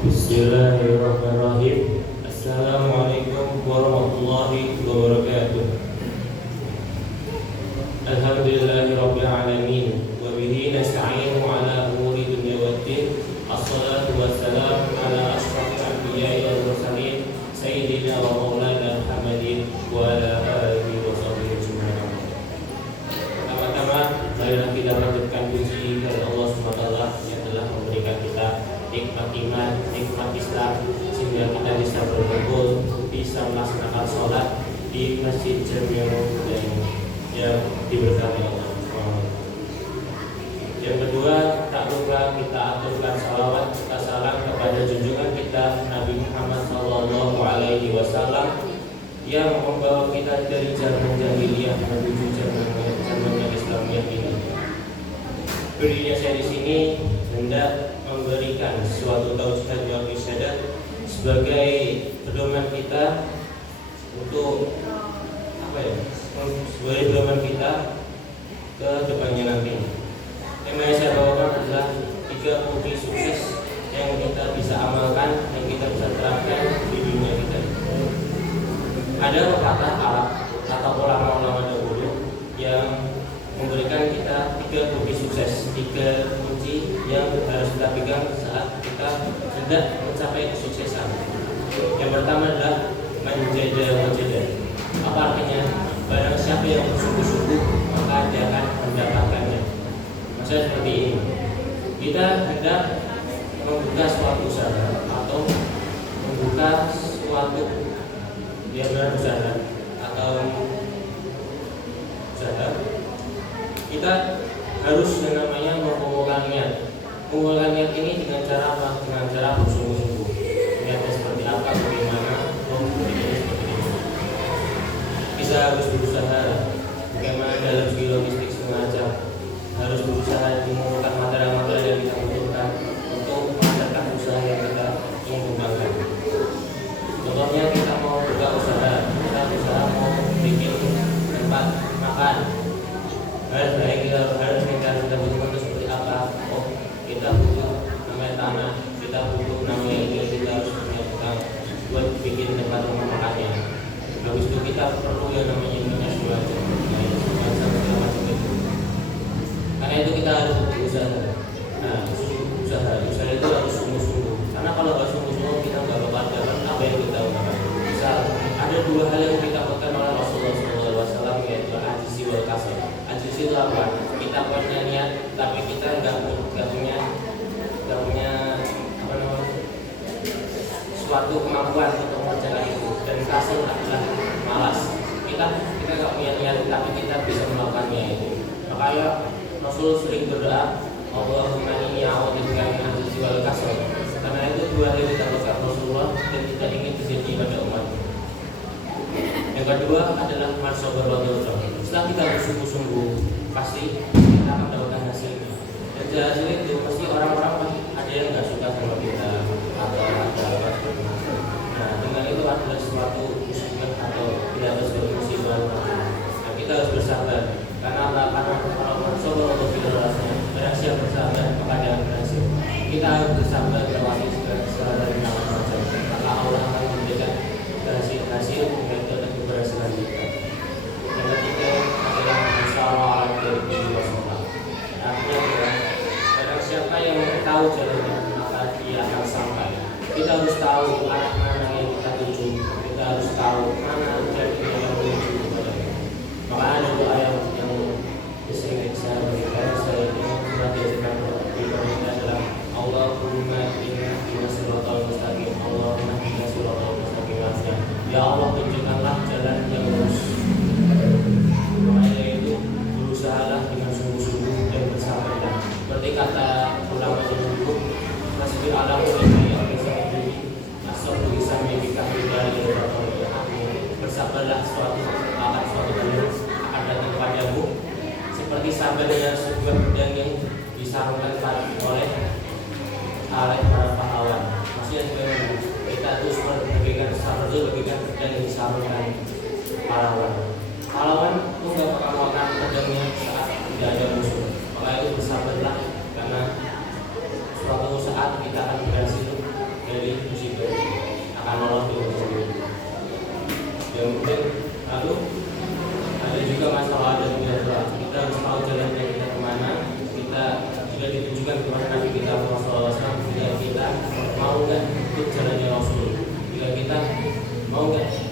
Bismillahirrahmanirrahim. Assalamualaikum warahmatullahi wabarakatuh. Alhamdulillahirabbil alamin wa bihi nasta'inu ala umuri dunya waddin. Assalatu wassalamu ala asyrafil anbiya'i wal mursalin sayyidina wa maulana Muhammadin wa ala alihi wa sahbihi ajma'in. Pertama-tama marilah kita panjatkan puji kepada Allah Subhanahu wa taala yang telah memberikan kita nikmat iman, nikmat Islam, sehingga kita bisa berkumpul, bisa melaksanakan sholat di Masjid Jami'ul yang diberkahi Allah. Yang kedua, tak lupa kita aturkan salawat serta salam kepada junjungan kita Nabi Muhammad SAW yang membawa kita dari zaman jahiliyah menuju zaman Islamiyah ini. Berdirinya saya di sini hendak memberikan suatu tausiah jawab isyadat sebagai pedoman kita untuk sebagai pedoman kita ke depannya nanti. Tema yang saya bawakan adalah 3 kunci sukses yang kita bisa amalkan, yang kita bisa terapkan di dunia kita. Ada pepatah Arab atau ulama-ulama dahulu yang memberikan kita 3 kunci sukses, 3 kunci yang harus kita pegang saat kita hendak mencapai kesuksesan. Yang pertama adalah menjaga wajah. Apa artinya? Barang siapa yang bersungguh-sungguh maka dia akan mendapatkannya. Maksudnya seperti ini. Kita hendak membuka suatu usaha atau membuka suatu usaha atau usaha, kita harus yang namanya mengumpulkan niat. Mengumpulkan niat ini dengan cara apa? Dengan cara bersungguh-sungguh. Niatnya seperti apa? Bagaimana? Kita harus berusaha. Bagaimana dalam segi logistik sengaja harus berusaha mengumpulkan material-material yang kita butuhkan untuk melancarkan usaha yang kita ingin kembangkan. Contohnya kita mau buka usaha, kita usaha mau bikin tempat makan. Harus kita butuhkan seperti apa? Oh, kita butuh namanya tanah, kita butuh namanya ini, kita harus punya utang buat bikin tempat rumah makannya. Habis itu kita perlu yang namanya investasi, karena itu kita harus berusaha. Nah, usaha itu harus sungguh-sungguh. Karena kalau nggak sungguh-sungguh kita nggak bakal dapat apa yang kita usahakan. Misal ada 2 hal yang dikatakan oleh Rasulullah SAW, yaitu ajzi wal kasal. Ajzi itu apa? Kita punya niat tapi kita nggak punya suatu kemampuan untuk mengerjakan itu. Dan kasal adalah malas. Kita nggak punya niat tapi kita bisa melakukannya itu. Makanya Rasul sering berdoa, Allahumma inni a'udzubika min al-'ajzi wal kasal. Karena itu 2 hal yang dikatakan Rasulullah dan kita ingin terjadi pada umat. Yang kedua adalah masabar wa dhurra. Setelah kita bersungguh-sungguh, pasti kita akan mendapatkan hasilnya. Dan hasil itu pasti orang-orang ada yang nggak suka sama kita atau ada apa. Nah, dengan itu adalah suatu musibah atau tidak ada suatu musibah. Nah, kita harus bersabar. Karena kalau bersabar untuk kita rasanya, barang siapa bersabar maka dia akan berhasil. Kita harus bersabar melewati segala rintangan saja. Maka Allah akan memberikan hasil yaitu ada keberhasilan kita. Yang ketiga adalah masalah dari wasolah. Artinya barang siapa yang tahu jalannya maka dia akan sampai. Kita harus tahu arah mana yang kita tuju. Kita harus tahu mana jalan yang menuju kepadanya. Maka ada doa yang sering saya berikan, saya pernah diajarkan di pernikahan adalah Allahumma ihdina siratal mustaqim. Allahumma ihdina siratal mustaqim. Ya Allah, tunjukkanlah jalan yang lurus. Makanya itu berusahalah dengan sungguh-sungguh dan bersabarlah. Seperti kata ulama dulu, masjid alam ini yang bisa berdiri, asal bisa memiliki dari bersabarlah suatu hal akan datang padamu. Seperti sabarnya sebuah pedang yang disarungkan oleh para pahlawan. Maksudnya bagaimana? Kita terus memberikan sabar itu memberikan pedang yang disarungkan pahlawan. Pahlawan itu nggak bakal makan pedangnya saat tidak ada musuh. Maka itu bersabarlah karena suatu saat kita akan berhasil dan juga masalah ada juga doa. Kita harus tahu jalannya kita kemana. Kita sudah ditunjukkan kepada Nabi kita Muhammad SAW. Jika kita mau nggak ikut jalannya Rasul, jika kita mau nggak